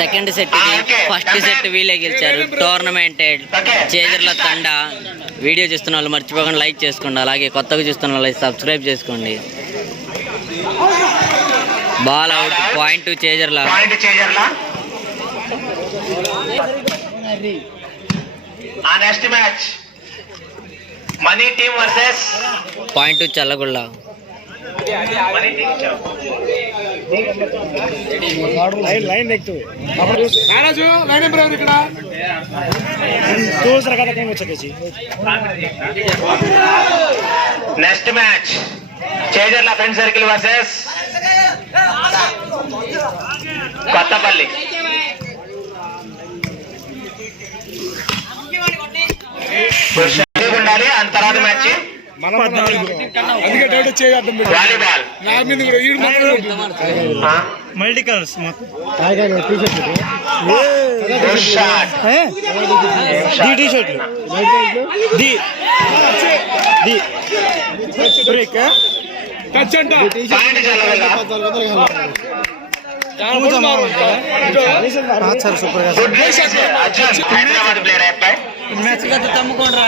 Second set first set వీలే గెలిచారు. Tournament Chejarla తండ. Video చూస్తున్న వాళ్ళు మర్చిపోకుండా లైక్ చేసుకోండి, అలాగే కొత్తగా చూస్తున్న వాళ్ళు సబ్స్క్రైబ్ చేసుకోండి. Ball out, point Chejarla. Next match మనీ team versus point Challagulla. Next match Chejarla friend circle versus Kothapalli. ఉండాలి. అంత తర్వాత match volleyball. Multi colours Hyderabad player అబ్బాయి తమ్ముకోండ్రా.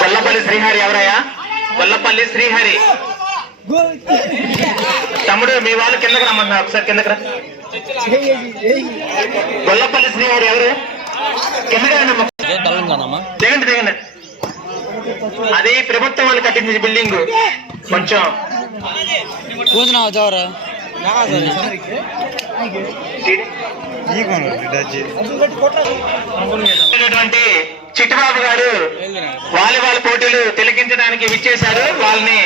కొల్లపల్లి శ్రీహరి ఎవరయ్యా? కొల్లపల్లి శ్రీహరి తమ్ముడు, మీ వాళ్ళు కిందకి రమ్మన్నారు, ఒకసారి కిందకి రా. గొల్లపల్లి శ్రీహరి ఎవరు? కిందకి దిగండి దిగండి. అది ప్రభుత్వం వాళ్ళు కట్టింది బిల్డింగ్. కొంచెం చిట్టుబాబు గారు వాలీబాల్ పోటీలు తిలకించడానికి విచ్చేశారు. వాళ్ళని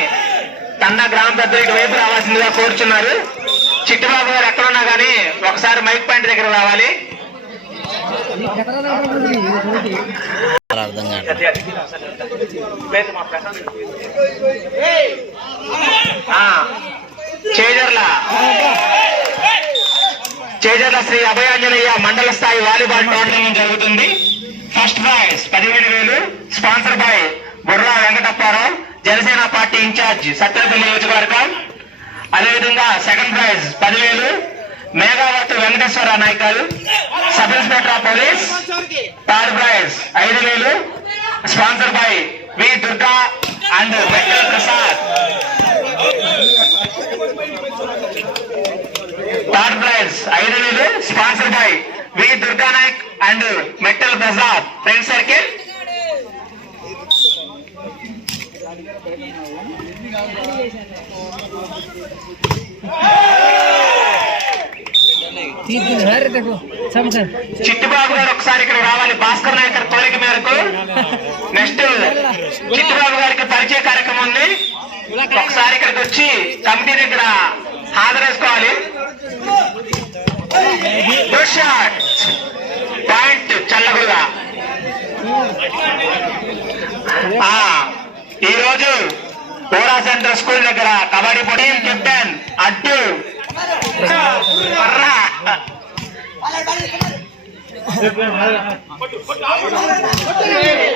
తండా గ్రామ పెద్దలు ఇటువైపు రావాల్సిందిగా కోరుచున్నారు. చిట్టుబాబు గారు ఎక్కడున్నా కానీ ఒకసారి మైక్ పాయింట్ దగ్గర రావాలి. చేజర్ల శ్రీ అభయాంజనేయ మండల స్థాయి వాలీబాల్ టోర్నమెంట్ జరుగుతుంది. First prize 17,000 sponsor by Burra Venkatapparao, Janasena party in-charge Satyapalli నియోజకవర్గం. అదేవిధంగా సెకండ్ ప్రైజ్ 10,000 మేఘావత్ వెంకటేశ్వర నాయకులు, sub inspector of police. Third prize 5,000 sponsor by V Durga and Mettal Prasad. Third prize 5,000 sponsor by V Durga Naik and Mettal Prasad friend circle. Chittubabu గారు ఒకసారి ఇక్కడ రావాలి, భాస్కర్ నాయక్ గారి కోరిక మేరకు. నెక్స్ట్ చిట్టుబాబు గారికి పరిచయ కార్యక్రమం ఉంది. ఒకసారి ఇక్కడికి వచ్చి కమిటీ దగ్గర హాజరేసుకోవాలి. గుడ్ షాట్, పాయింట్ చల్లగుగా. ఈ రోజు కోరా సెంటర్ స్కూల్ దగ్గర కబడ్డీ పోటీ కెప్టెన్ అడ్డు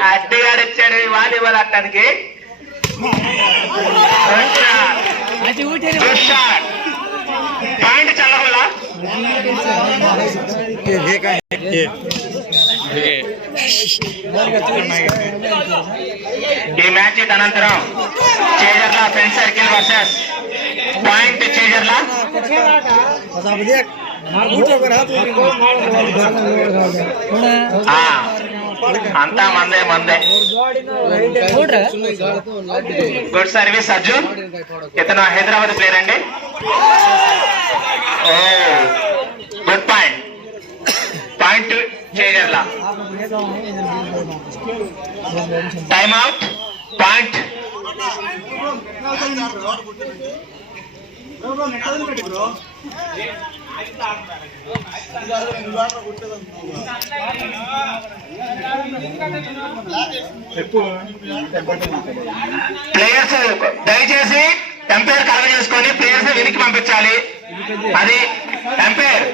అడ్డుగాడు వచ్చాడు వాలీబాల్ ఆడటానికి. పాయింట్ చల్లగుల్లా. ఈ మ్యాచ్ అనంతరం Chejarla friend circle versus point Chejarla. అంతా మందే మందే. Good service Arjun. ఇతను హైదరాబాద్ ప్లేయర్ అండి. Oh good point, point Chejarla. Time out, point. Players దయచేసి ఎంపైర్ కలగ చేసుకొని ప్లేయర్స్ వెనక్కి పంపించాలి. అది ఎంపైర్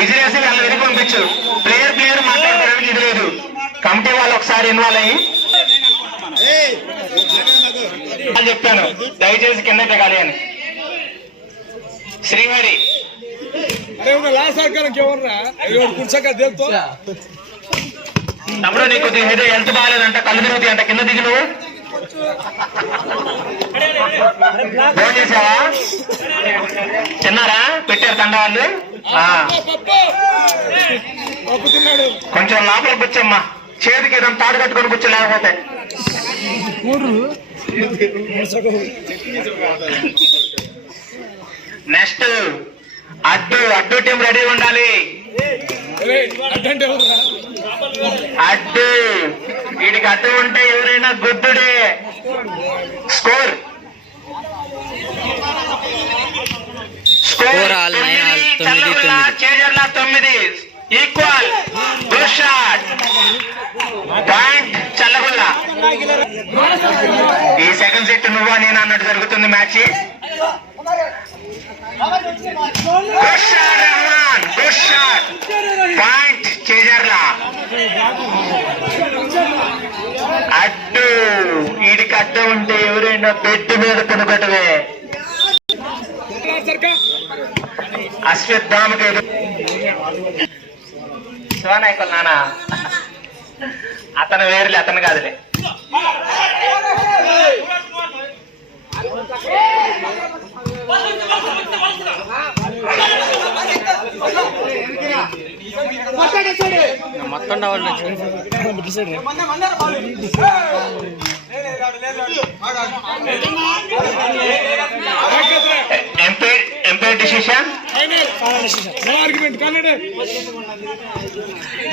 విజిలేసి వాళ్ళని వెనక్కి పంపించు. ప్లేయర్ మాట్లాడుకోవడానికి ఇది లేదు. కమిటీ వాళ్ళు ఒకసారి ఇన్వాల్వ్ అయ్యి చెప్పాను, దయచేసి కింద దిగాలి అని. శ్రీహరి తమ్ముడు నీకు ఏదో హెల్త్ బాగాలేదంట, కళ్ళు తిరుగుతాయి అంట, కింద దిగి నువ్వు ఫోన్ చేసావా? తిన్నారా? పెట్టారు తండ వాళ్ళు. కొంచెం లోపల కూర్చోమ్మా, చేతికి ఏదైనా తాడు కట్టుకొని కూర్చో, లేకపోతే నెక్స్ట్ అడ్డు టీం రెడీ ఉండాలి. అడ్డు వీడికి అడ్డు ఉంటే ఎవరైనా గుద్దుడే. Score Chejarla 9 equal. Good shot. Point Challagulla. ఈ సెకండ్ సెట్ నువ్వా నేను అన్నట్టు జరుగుతుంది match. Good shot Rehman, good shot. Point Chejarla. అడ్డు వీడికి అడ్డు ఉంటే ఎవరైనా బెడ్ మీద కొనుగొట్టవే. అశ్వత్థామకి శివనాయకులు నాన్న, అతను వేరులే, అతను కాదులే. మొత్తం umpire decision.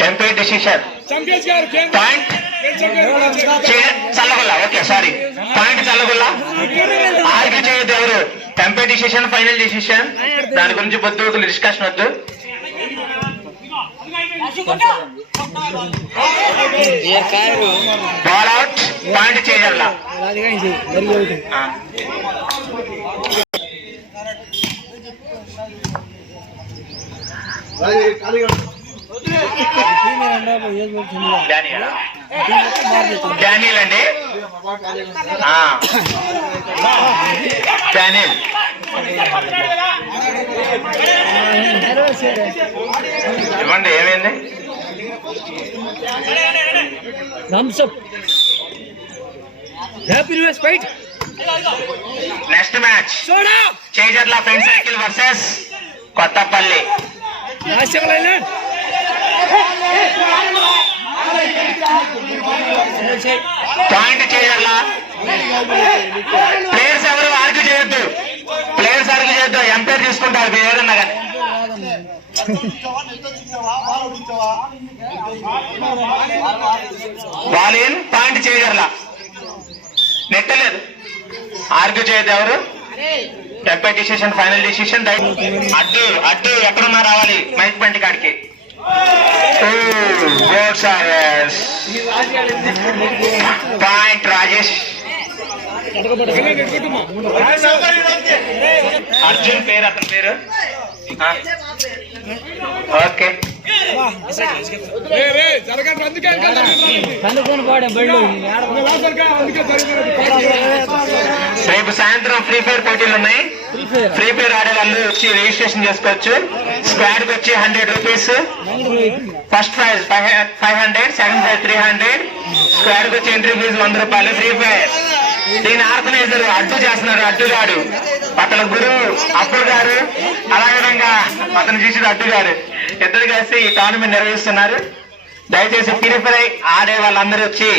Umpire decision. Point Challagulla. Okay sorry, point Challagulla. Argue చేయొద్దు ఎవరు. ఎంపైర్ డిసిషన్ ఫైనల్ డిసిషన్, దాని గురించి పొద్దు డిస్కషన్ వద్దు. Ball out. పాయింట్ చేయాల. డానియల్ అండి, డానియల్. ఇవ్వండి, ఏమైంది? Next match Chejarla friend circle versus Kothapalli. Point Chejarla. Players ఎవరు ఆర్గ్యూ చేయొద్దు, ప్లేయర్స్ ఆర్గ్యూ చేయొద్దు. ఎంపైర్ తీసుకుంటారు మీరు ఏదన్నా కానీ. Ball in. పాయింట్ చేజర్ల. నెట్టలేదు, ఆర్గ్యూ చేయొద్దు ఎవరు. Umpire decision final decision. అడ్డు ఎక్కడున్నా రావాలి మైక్ బండి కాడికి. పాయింట్ రాజేష్. అర్జున్ పేరు, అతని పేరు. ఓకే, రేపు సాయంత్రం ఫ్రీ ఫైర్ పోటీలు ఉన్నాయి. ఫ్రీ ఫైర్ ఆడే వాళ్ళు వచ్చి రిజిస్ట్రేషన్ చేసుకోవచ్చు. స్క్వాడ్ కి వచ్చి 100 rupees. First prize 500, second prize 300. Squad కి వచ్చి ఎంట్రీ ఫీజు 100 రూపాయలు. ఫ్రీ ఫైర్ దీని ఆర్గనైజర్ అడ్డు చేస్తున్నారు, అడ్డుగాడు. అతను గురువు అప్పుల్ గారు, అలాగే విధంగా అతను చూసిన అడ్డు గారు, ఇద్దరు కలిసి ఈ టోర్నమెంట్ నిర్వహిస్తున్నారు. దయచేసి ఫ్రీ ఫైర్ ఆడే వాళ్ళందరూ వచ్చి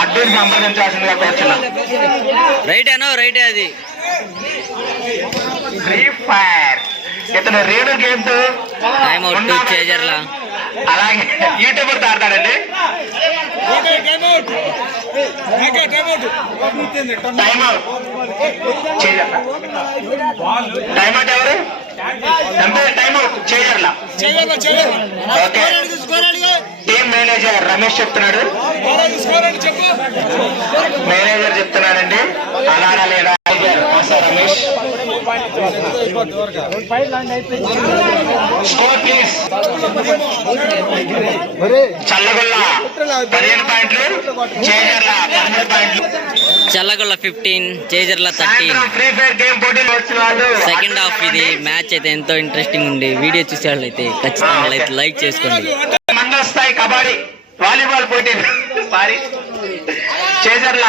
అడ్డుని సంప్రదించాల్సిందిగా కోరుచున్నాం. రైట్ అది ఫ్రీ ఫైర్. ఇతను రేడియో గేమ్ తో చేజర్ల, అలాగే యూట్యూబర్ తో ఆడతాడండి. టైమ్అవుట్ ఎవరు? టైమ్అవుట్ చేయాల. ఓకే, టీమ్ మేనేజర్ రమేష్ చెప్తున్నాడు. మేనేజర్ చెప్తున్నాడండి, అలా లేదా tiger Kasa Ramesh. Score please. Challagolla 15 పాయింట్లు, చేజర్ల 13 పాయింట్లు. Challagolla 15, Chejarla 13. Free fire game పోటీలు వచ్చిన వాళ్ళు సెకండ్ హాఫ్ ఇది మ్యాచ్ అయితే ఎంతో ఇంట్రెస్టింగ్ ఉంది. వీడియో చూసే వాళ్ళు అయితే ఖచ్చితంగా లైక్ చేసుకోండి. మండల స్థాయి కబడ్డీ వాలీబాల్ పోటీలు సారీ చేజర్ల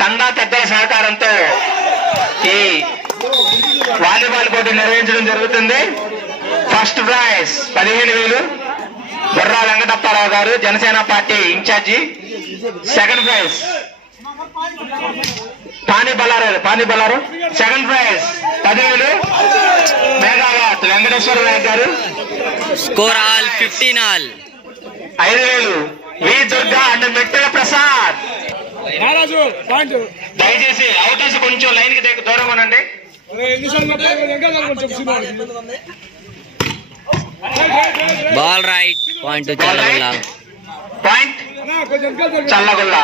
తండా పెద్దల సహకారంతో ఈ వాలీబాల్ పోటీ నిర్వహించడం జరుగుతుంది. ఫస్ట్ ప్రైజ్ 15,000 బుర్రా వెంకటప్పారావు గారు, Janasena party incharge. Second prize పానీ బలారు. సెకండ్ ప్రైజ్ 10,000 మేఘావాట్ వెంకటేశ్వర నాయక్ గారు. Score all 15 all. 5,000 V Durga and Mettela Prasad. దయచేసి అవుటర్స్ కొంచెం లైన్ కి దూరంగా ఉండండి. Ball right point Challagolla. Point Challagolla.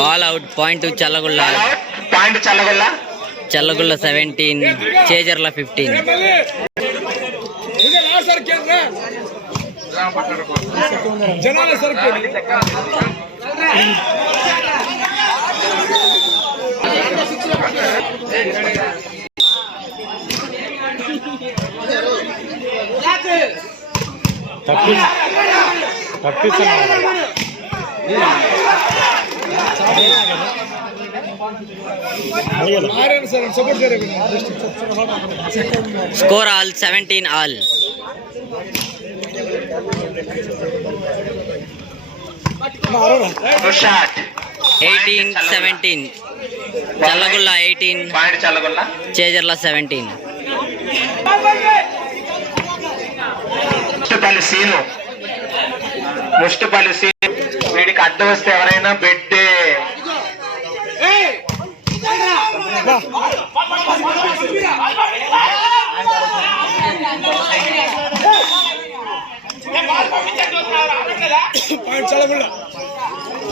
Ball out point Challagolla. Point Challagolla. Challagolla 17, Chejarla 15. జనాల circle score all 17 all. Shot 18-17. Challagolla 18, point Challagolla. Chejarla 17. Mushtipalli Seenu వీడికి అడ్డు వస్తే ఎవరైనా బెట్టే.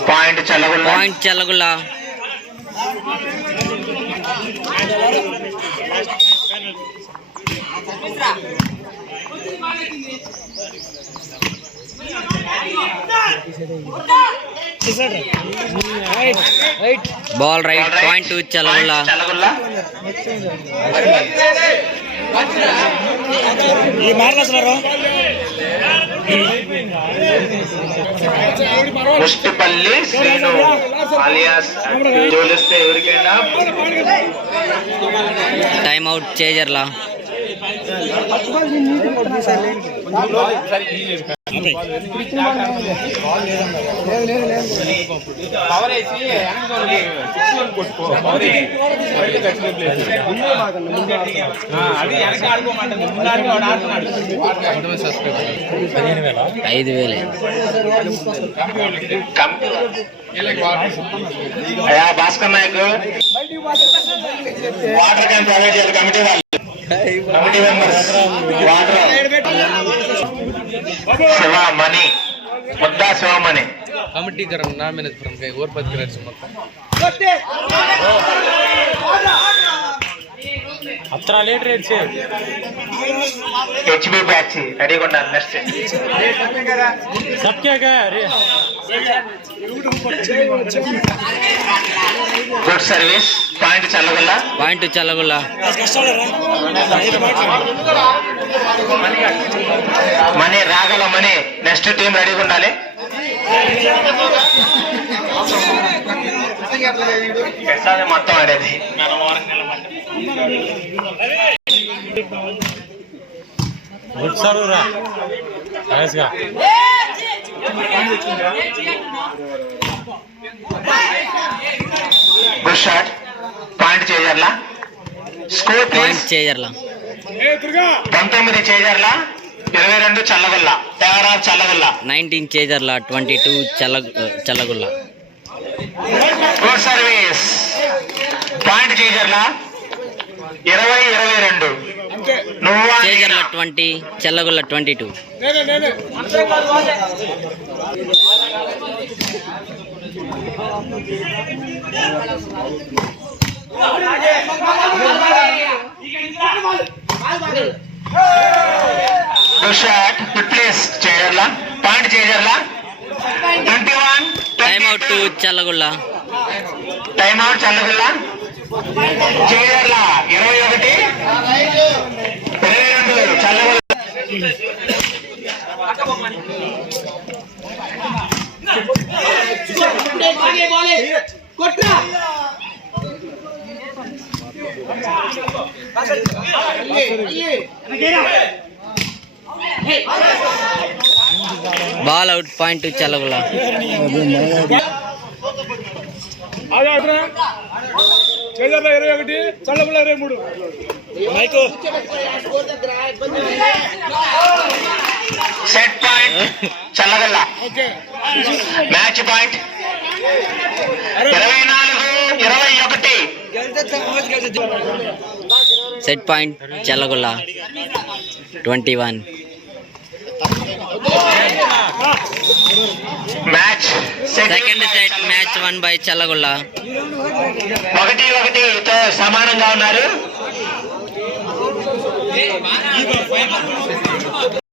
Point Challagolla. Ball right point Challagolla. Mushtipalli Srinu alias జోలిస్తే ఎవరికైనా టైమ్ అవుట్ చేజర్ల. ఐదు వేలే. అయ్యా Bhaskar Nayak water can provide చేయాలి కమిటీ వాళ్ళు. కమిటీ మెంబర్స్ వాటర్ శివమణి ముద్దా శివమణి कमिटी कर नाम मैंने फ्रॉम गए और पद कर सुमक अत्रा लेट रेट से హెచ్బి బ్యాచ్ రెడీగా ఉండాలి. నెక్స్ట్ सब क्या गया अरे గుడ్ సర్వీస్. పాయింట్ చల్లగొల్ల. మనీ రాగల మనీ. నెక్స్ట్ టీం రెడీగా ఉండాలి. ఎట్లా మొత్తం ఆడేది. गुड सरूरा ऐसा good shot. Point Chejarla. Score please. Chejarla 19 Chejarla 22 Challagolla. తేడా Challagolla. 19 Chejarla 22 Challagolla. Good service. Point Chejarla 20-22 నువ్వా చేజర్ల 20 చెల్లగుల్ల 22. నేనే good shot, good place Chejarla, point Chejarla 21. Time out to Challagulla. Time out Challagulla. Chejarla 21 22 Challagulla. Ball out point to Challagulla. Chejarla 21 Challagulla 23. Set point Challagulla. Match point 24-21. Set point Challagulla 21. Match second set match 1 by Challagulla. 1-1తో సమానంగా ఉన్నారు.